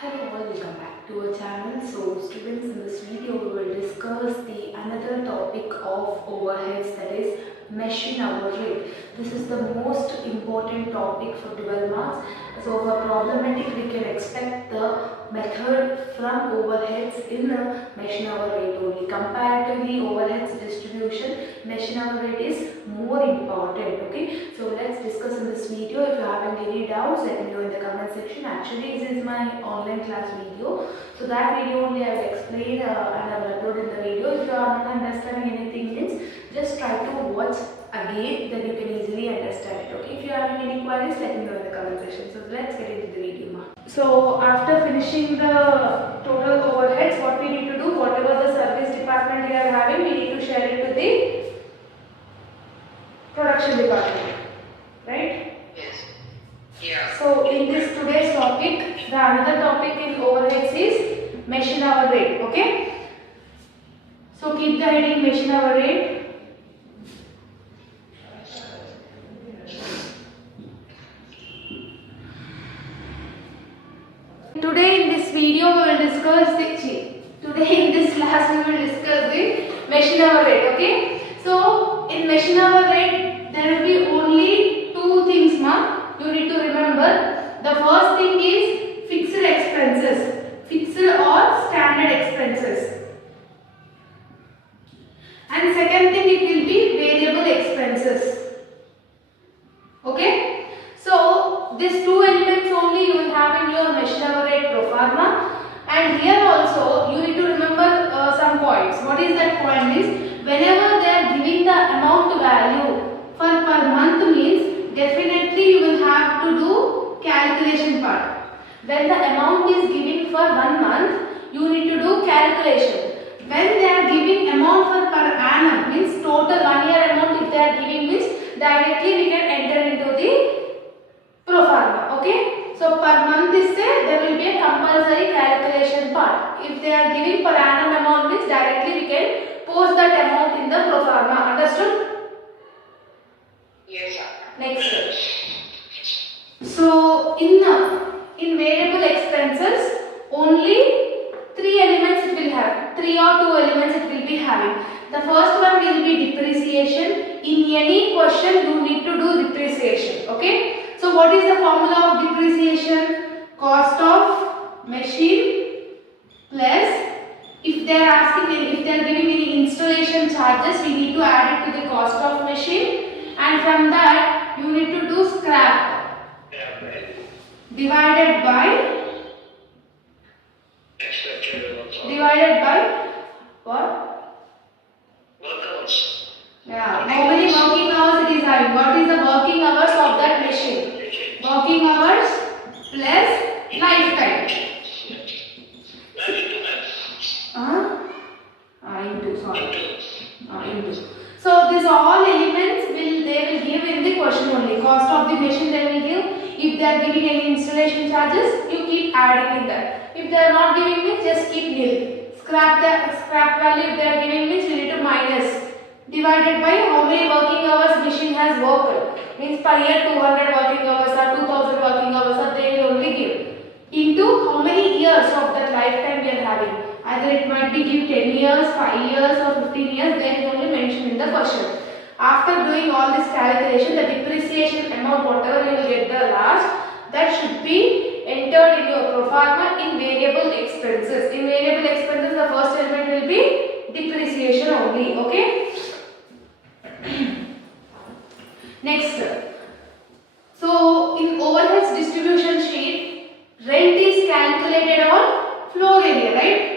Hello all, welcome back to our channel. So students, in this video we will discuss the another topic of overheads, that is machine hour rate. This is the most important topic for 12 marks. So for problematic we can expect the method from overheads in a machine hour rate only. Comparatively overheads distribution, machine hour rate is more important. Okay, so let's discuss in this video. If you have any doubts, let me know in the comment section. Actually this is my online class video, so that video only I will explain and I will upload in the video. If you are not understanding anything means just try to watch again, then you can easily understand it. Okay, if you are having any queries, let me know in the comment section. So let's get into the video now. So after finishing the total overheads, what we need to do, whatever the service department we are having, we need to share it to the production department, right? Yes. Yeah. So in this today's topic, the another topic in overheads is machine hour rate. Okay, so keep the heading machine hour rate. Today in this video we will discuss today in this class we will discuss the machine hour rate. Okay, so in machine hour rate there will be only two things, ma. You need to remember. The first thing is fixed expenses, fixed or standard expenses, and second thing it will be variable expenses. Okay, so these two elements only you will have in your machine hour rate pro forma, and here also you need to remember some points. What is that point is, whenever they are giving the amount value for per month means definitely you will have to do calculation part. When the amount is given for 1 month, you need to do calculation. When they are giving amount for per annum means total 1 year amount, if they are giving means directly we can enter into the pro forma. Okay, so per month is there will be a compulsory calculation part. If they are giving per annum amount means directly we can post that amount in the pro forma. Understood? Yes, sir. Next. So in variable expenses only three elements it will have. 3 or 2 elements it will be having. The first one will be depreciation. In any question you need to do depreciation. Okay. So what is the formula of depreciation? Cost of machine plus, if they are asking, if they are giving any installation charges, we need to add it to the cost of machine, and from that you need to do scrap divided by what? Work hours. Yeah, how many working hours it is having? What is the working hours of that machine? Working hours plus lifetime. Into. So these all elements they will give in the question only. Cost of the machine they will give. If they are giving any installation charges, you keep adding in that. If they are not giving means just keep nil. Scrap value if they are giving means you need to minus. Divided by how many working hours machine has worked. Means per year 200 working hours or 2000 working hours or they will only give. Into how many years of that lifetime we are having. Either it might be give 10 years, 5 years or 15 years, they is only mentioned in the question. After doing all this calculation, the depreciation amount whatever you will get the last, that should be entered in your pro forma in variable expenses. In variable expenses the first element will be depreciation only. Okay. Next. So in overheads distribution sheet, rent is calculated on floor area, right?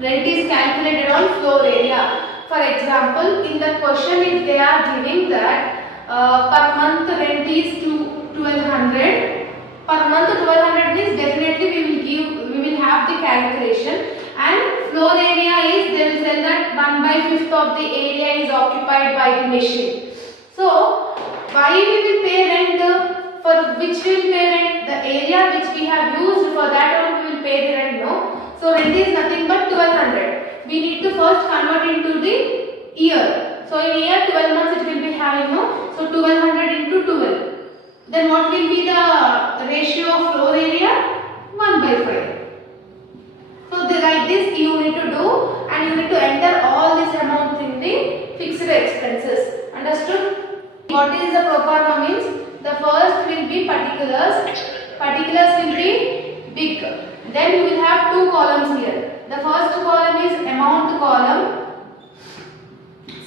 Rent is calculated on floor area. For example, in the question if they are giving that per month rent is 1200, per month 1200 means definitely we will have the calculation, and floor area is, they will tell that 1/5 of the area is occupied by the machine. So why we will pay rent? For which we will pay rent? The area which we have used, for that one we will pay the rent, no? So rent is nothing but 1200. We need to first convert into the year. So in year 12 months it will be having, no? So 1200 into 12. Then what will be the ratio of floor area? 1 by 5. So like this you need to do, and you need to enter all this amount in the fixed expenses. Understood? What is the pro forma means? The first will be particulars. Particulars will be big. Then you will have two columns here. The first column is amount column.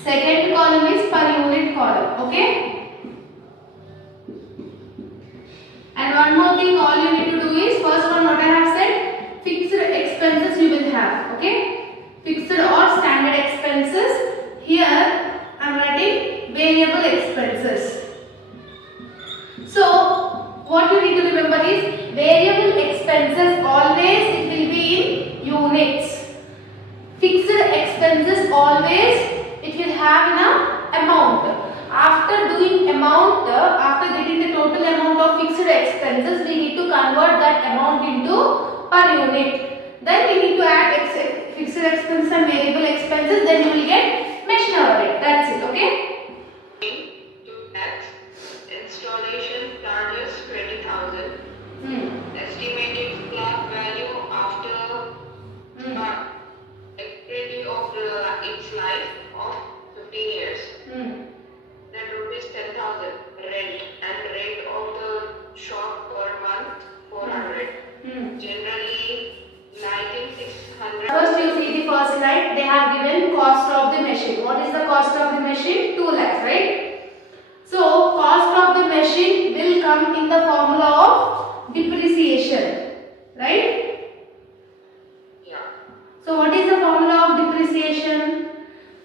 Second column is per unit column. Okay? And one more thing, all you need to do is, first one what I have said, fixed expenses you will have. Okay? Fixed or standard expenses. Here I am writing variable expenses. So what you need to remember is, variable expenses always it will be in units. Fixed expenses always it will have an amount. After doing amount, after getting the total amount of fixed expenses, we need to convert that amount into per unit. Then we need to add fixed expenses and variable expenses. Then you will get machine hour rate. That's it. Okay? Installation charges 20,000. Estimated scrap value after expiry of its life of 15 years. Then rupees 10,000 rent, and rent of the shop per month 400. Generally lighting 600. First you see the first slide, they have given cost of the machine. What is the cost of the machine? 2 lakhs, right? So cost of the machine will come in the formula of depreciation, right? Yeah. So what is the formula of depreciation?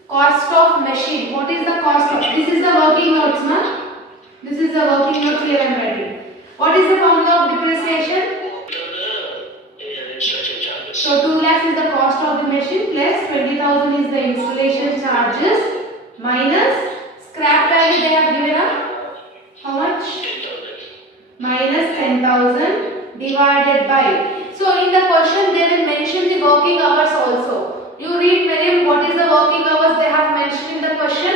Cost of machine. What is the cost of? This is the working notes, na? This is the working notes here I am writing. What is the formula of depreciation? So 2 lakhs is the cost of the machine plus 20,000 is the installation charges minus scrap value they have given up. How much? Minus 10,000 divided by. So in the question they will mention the working hours also. You read Miriam, what is the working hours they have mentioned in the question?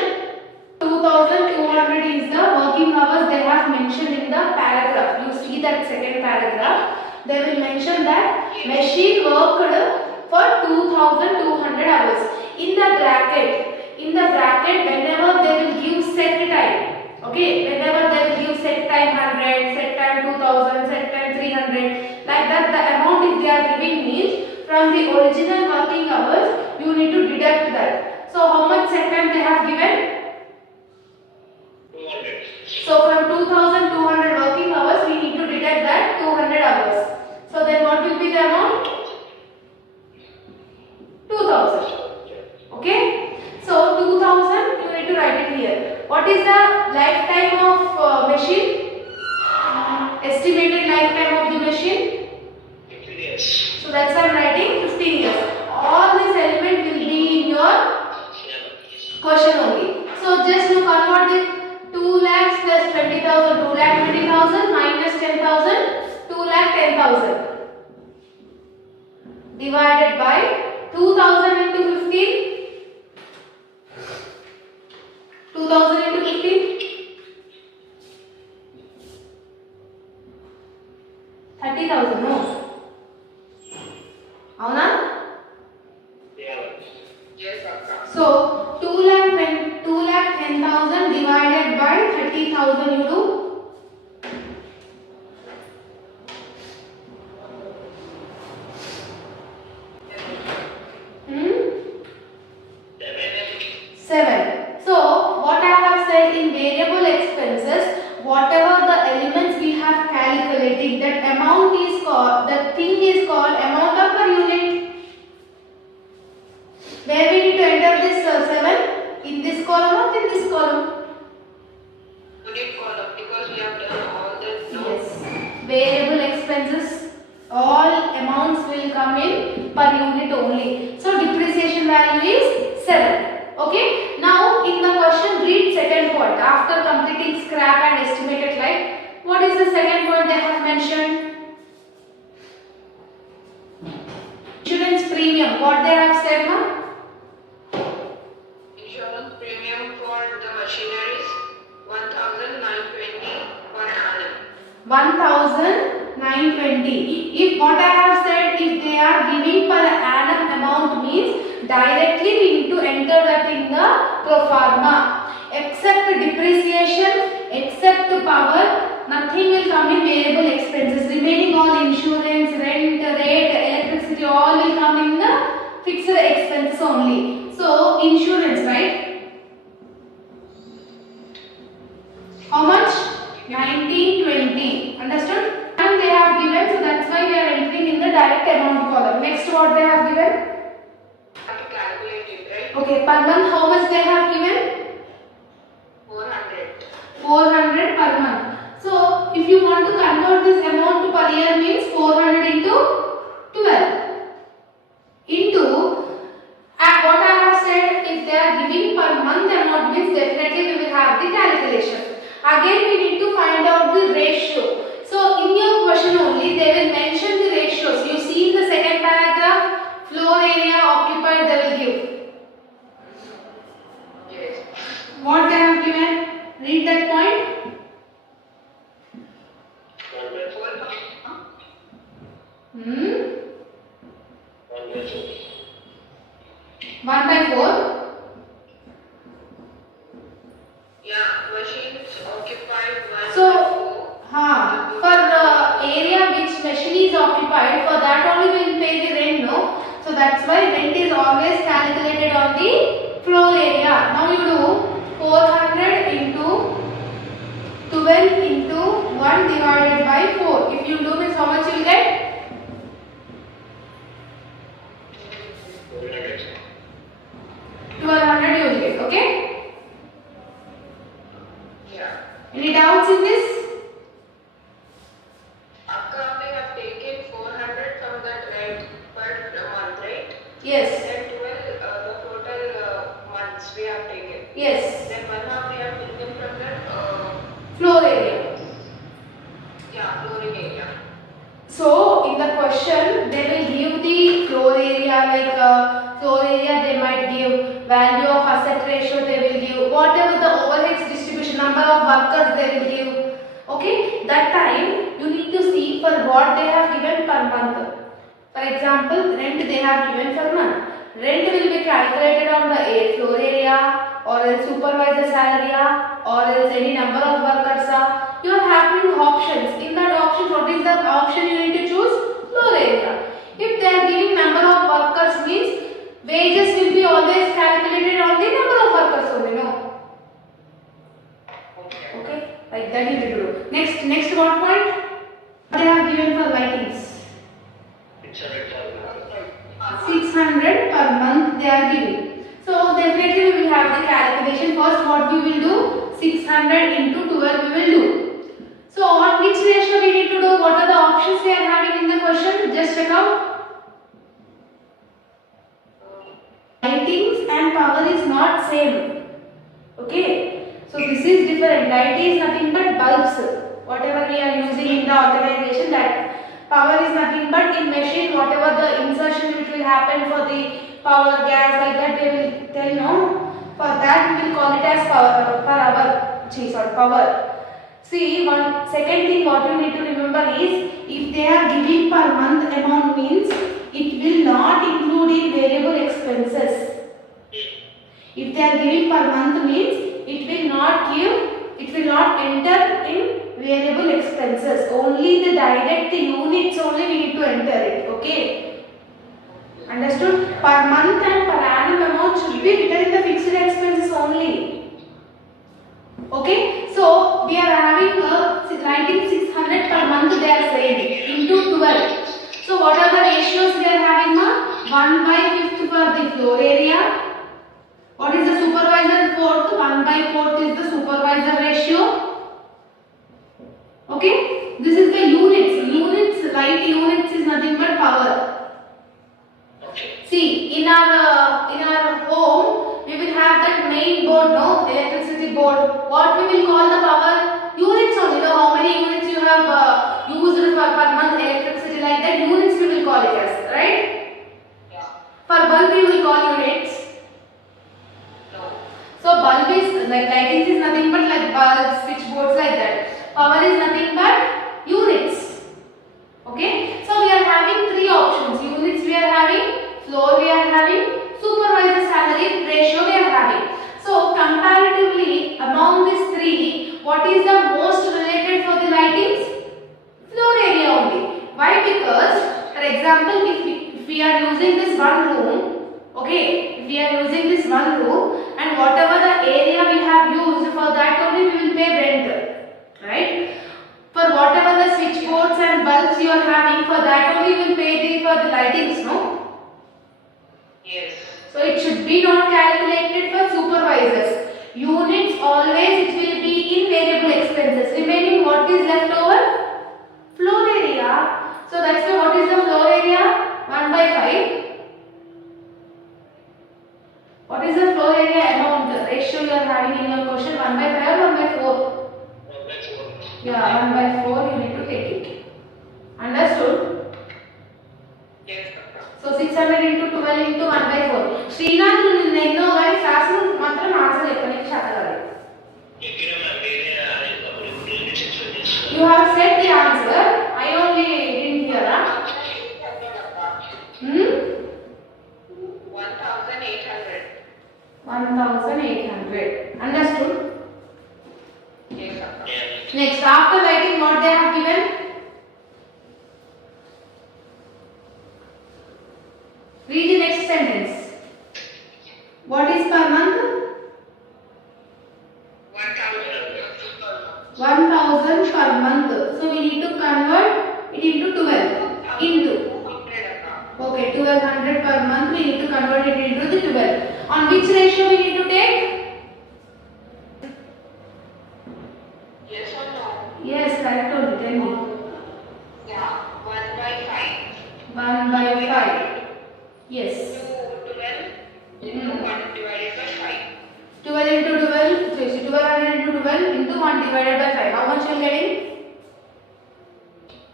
2,200 is the working hours they have mentioned in the paragraph. You see that second paragraph. They will mention that machine worked for 2,200 hours. In the bracket, whenever they will give set time, okay, whenever they will give set time 100, set time 2,000, set time 300, like that, the amount if they are giving means from the original working hours, you need to deduct that. So how much set time they have given? 200. So from 2,200 working hours, we need to deduct that 200 hours. So then what will be the amount? 2,000. Okay? So 2,000, you need to write it here. What is the lifetime of machine? Estimated lifetime of the machine? 15 years. So that's why I am writing 15 years. All this element will be in your question only. So just to convert it, 2 lakhs plus 20,000, 2 lakh 20,000 minus 10,000, 2 lakh 10,000 divided by 2,000 into 15. 2,000 into 15. 30,000, no? Avuna? Yes, Akka. So 2 lakh 10,000 divided by 30,000 you do. Hmm? 7. So what I have said in variable expenses, whatever the elements we have calculated, that amount is called, the thing is called amount of per unit. Where we need to enter this 7? In this column or in this column? Unit column, because we have done all the Yes. Variable expenses, all amounts will come in per unit only. So depreciation value is 7. Okay. Now in the question, read second point. After completing scrap and estimated life, what is the second point they have mentioned? Insurance premium. What they have said, ma'am? insurance premium for the machineries 1,920 per annum. 1920. If what I have said, if they are giving per annum amount means directly we need to enter that in the pro forma. Except depreciation, except power, nothing will come in variable expenses. Remaining all insurance, rent, rate, electricity, all will come in the fixed expenses only. So insurance, right? How much? 1920. Understood? And they have given, so that's why we are entering in the direct amount column. Next, what they have given? Have to calculate it, right? Okay, per month, how much they have given? 400. 400 per month. So, if you want to convert this amount to per year means 400 into 12 into what I have said, if they are giving per month amount means definitely we will have the calculation. Again we need to find out the ratio. So in your question only they will mention the ratios. You see in the second paragraph, floor area occupied they will give. Yes. What they have given? Read that point. 1 by 4. Yeah, machines occupied 1 So, by 4. for the area which machine is occupied, for that only we will pay the rent, no? So that's why rent is always calculated on the floor area. Now you do 400 into 12 into 1 divided by 4. If you do this, how much you will get? 1200 you will get, okay? Yeah. Any doubts in this? Akka, we have taken 400 from that rent per month, right? Yes. Then 12, the total months we have taken. Yes. Then one half we have taken from that Floor area. flooring area. So in the question they will give the floor area, like floor area they might give, value of asset ratio they will give, whatever the overheads distribution, number of workers they will give. Okay, that time you need to see for what they have given per month. For example, rent they have given per month. Rent will be calculated on the floor area or else supervisor salary or else any number of workers. You are having options. In that option, what is the option you need to choose? Floor area. If they are giving number of workers means wages will be always calculated on the number of workers only, no? Okay, like that you need to do. Next what point? They have given for lightings. 600 per month they are giving. So definitely we will have the calculation. First what we will do? 600 into 12 we will do. So on which ratio we need to do? What are the options we are having in the question? Just check out. Lightings and power is not same. Okay. So this is different. Light is nothing but bulbs. Whatever we are using in the organization, that power is nothing but in machine, whatever the insertion which will happen for the power, gas, like that they will tell, no. For that we will call it as power per hour. Power. See, one second thing what you need to remember is, if they are giving per month amount means it will not include in variable expenses. If they are giving per month means it will not enter in variable expenses. Only the direct units only we need to enter it. Okay. Understood? Per month and per annum amount should be written in the fixed expenses only. Okay. So we are having writing 600 per month they are saying into 12. So what are the ratios we are having? 1 by 5th for the floor area. What is the supervisor fourth? 1 by 4th is the supervisor ratio. Okay, this is the units. Light units is nothing but power. See, in our home we will have that main board, no, electricity board. What we will call the power? Units only. Know how many units you have used per month electricity, like that units we will call it as, right? Yeah. For bulb we will call units. So bulb is like lighting is nothing but like bulbs, switchboards, like that. Power is nothing but the lightings, no? Yes. So it should be not calculated for supervisors. Units always it will be in variable expenses. Remaining what is left over? Floor area. So that's why what is the floor area? 1 by 5. What is the floor area amount ratio you are having in your question? 1 by 5 or 1 by 4? 1 by 4. Yeah, 1 by 4 you need to take it. Understood? Yes. So 600 into 12 into 1 by 4. Srinath, నేను గాని class మాత్రం answer చెప్పడానికి శాతగాలి. You have said the answer. I only didn't hear. 1,800. 1,800. Understood? Yes. Next, after writing what they have given? Read the next sentence. What is per month? 1,000 per month. So we need to convert it into 12. Into. Okay, 1,200 per month. We need to convert it into the 12. On which ratio we need to take? Yes or no? Yes, correct only. Tell me. Yeah, 1 by 5. 1 by 5. Yes. 12 into 1 divided by 5. 12 into 12, so 1200 into 12 into 1 divided by 5. How much you are getting?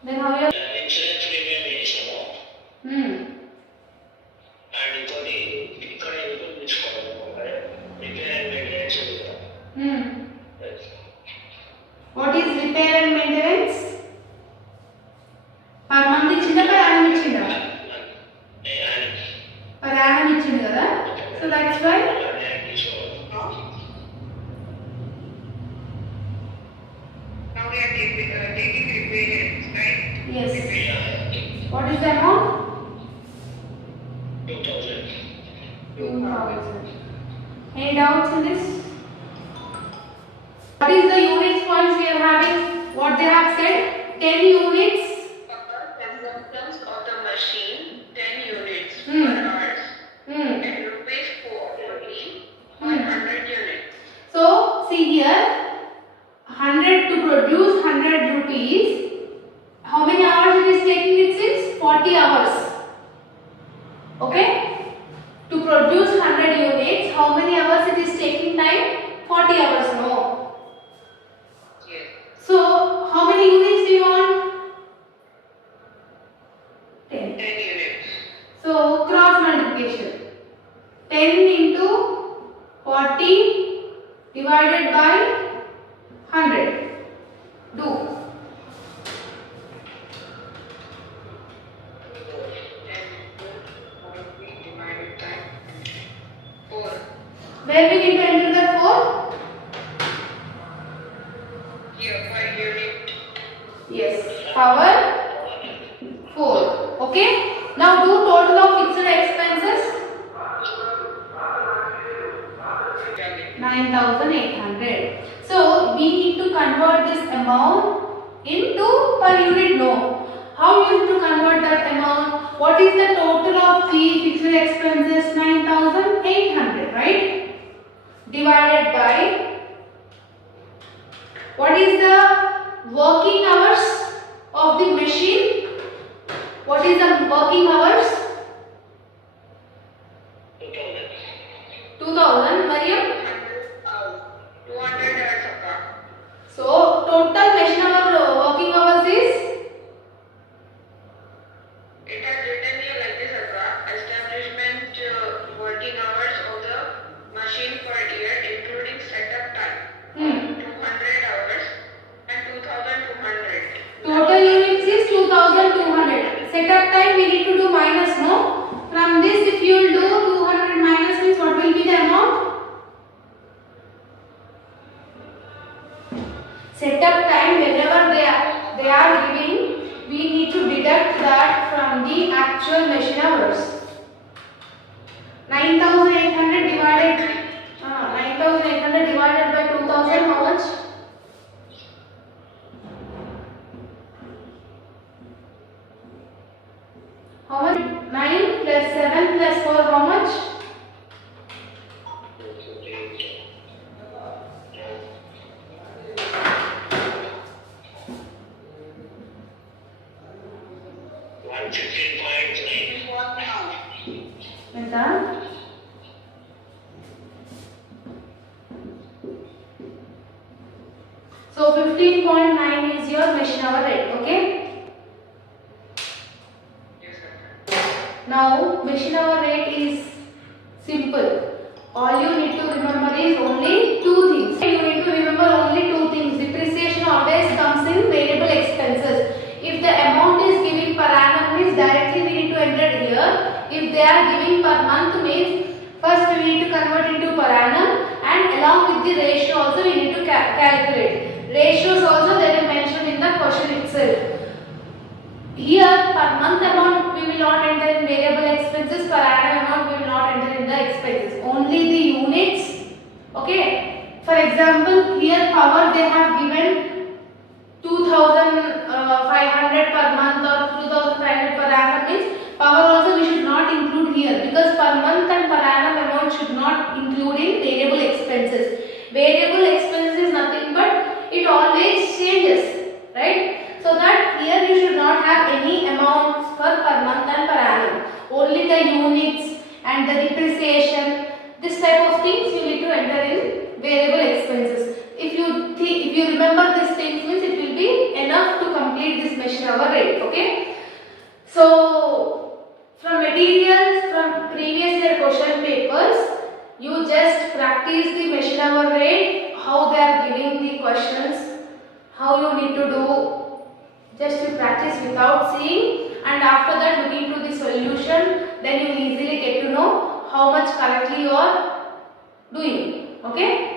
Then how you are? Insurance premium is amount. And ఇంకోటి ఇక్కడ income తీసుకోవాలి repair and maintenance What is repair and maintenance? Per month ఇచ్చిందా per annum ఇచ్చిందా? Per annum ఇచ్చింది కదా? So that's why now we are taking repairs, right? yes. What is the amount? 2,000. 2,000. Any doubts in this? What is the units points we are having? What they have said? 10 units. Consumptions of the machine 10 units per hour and rupees 440 per 100 units. So see here, 100 to produce 100 rupees. How many hours it is taking? It is 40 hours. Okay? To produce 100 units, how many hours it is taking time? 40 hours. No. Yes. So how many units do you want? 10. 10 units. So cross multiplication. 10 into 40 divided by 100. Do. 10 divided by 4. Where we need to enter that 4? Here, per unit. Yes. Power 4. Okay. Now do total of fixed expenses. 9,800. So we need to convert this amount into per unit. No. How you need to convert that amount? What is the total of the fixed expenses? 9,800, right? Divided by what is the working hours of the machine? What is the working hours? 2,000. Mariam? 200 hours. So total machine hour working hours is? It has written here like this, establishment working hours of the machine per year including setup time 200 hours and 2,200. Total units is 2,200. Setup time we need to do minus, no? From this if you will do 200 minus means what will be the amount? Setup time whenever they are giving, we need to deduct that from the actual machine hours. 9,800 divided 9,800 divided by 2,000, how much? How much? 9 plus 7 plus 4, how much? 115.9. ఎంత? So 15.9 is your machine hour rate, okay? Now machine hour rate is simple. All you need to remember is only two things. You need to remember only two things. Depreciation always comes in variable expenses. If the amount is given per annum means directly we need to enter here. If they are giving per month means first we need to convert into per annum, and along with the ratio also we need to calculate. Ratios also they are mentioned in the question itself. Here per month amount we will not enter in variable expenses, per annum amount we will not enter in the expenses, only the units. Okay, for example here power they have given 2500 per month or 2500 per annum means power also we should not include here, because per month and per annum amount should not include in variable expenses. Variable expenses is nothing but it always changes, right? So that here you should not have any amounts for per month and per annum, only the units and the depreciation, this type of things you need to enter in variable expenses. If you remember these things means it will be enough to complete this machine hour rate, okay? So from materials from previous year question papers, you just practice the machine hour rate, how they are giving the questions, how you need to do, just you practice without seeing, and after that look into the solution, then you easily get to know how much correctly you are doing, okay?